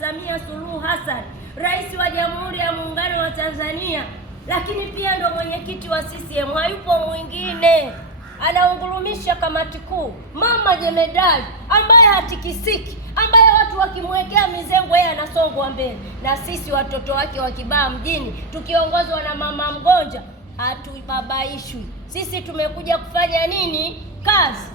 Samia Suluhu Hassan, Rais wa Jamhuri ya Muungano wa Tanzania, lakini pia ndo mwenyekiti wa CCM. Hayupo mwingine, anaungurumisha kamati kuu, mama jemedali ambaye hatikisiki, ambaye watu wakimwekea mizengo yeye anasongwa mbele. Na sisi watoto wake wa Kibaha mjini tukiongozwa na mama Mgonja hatubabaishwi. Sisi tumekuja kufanya nini? Kazi.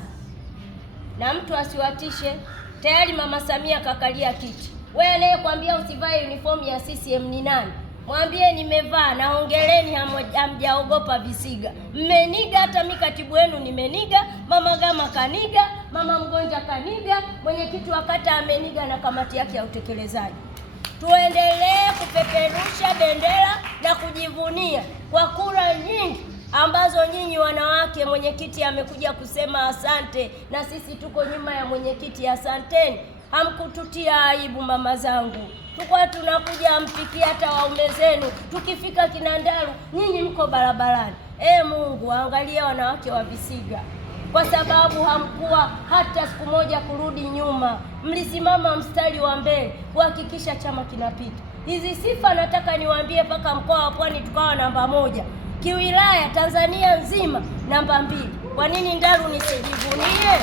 Na mtu asiwatishe, tayari mama Samia kakalia kiti. Wewe anayekwambia usivae uniform ya CCM ni nani? Mwambie nimevaa, na hongereni, hamjaogopa visiga. Mmeniga, hata mimi katibu wenu nimeniga, mama Gama kaniga, mama Mgonja kaniga, mwenyekiti wa kata ameniga na kamati yake ya utekelezaji. Tuendelee kupeperusha bendera na kujivunia kwa kura nyingi ambazo nyinyi wanawake, mwenyekiti amekuja kusema asante, na sisi tuko nyuma ya mwenyekiti. Asanteni, hamkututia aibu mama zangu. Tukwa tunakuja mpikia hata waume zenu, tukifika Kinandaru nyinyi mko barabarani. Mungu angalia wanawake wa Visiga, kwa sababu hamkuwa hata siku moja kurudi nyuma. Mlisimama mstari wa mbele kuhakikisha chama kinapita. Hizi sifa nataka niwaambie, mpaka mkoa wa Pwani tukawa namba 1, kiwilaya Tanzania nzima namba 2. Kwa nini Ndaru nisijivunie?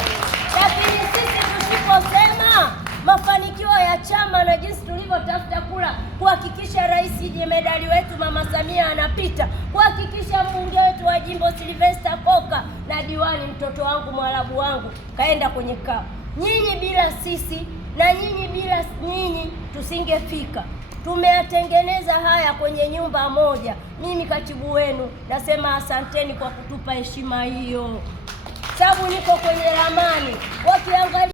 Lakini sisi tusiposema mafanikio ya chama na jinsi tulivyotafuta kula kuhakikisha rais jemedali wetu mama Samia anapita, kuhakikisha mbunge wetu wa jimbo Sylvester Koka na diwani mtoto wangu Mwarabu wangu kaenda kwenye kao. Nyinyi bila sisi na nyinyi bila nyinyi tusingefika. Tumeyatengeneza haya kwenye nyumba moja. Mimi katibu wenu nasema asanteni kwa kutupa heshima hiyo, sababu niko kwenye ramani wakiangalia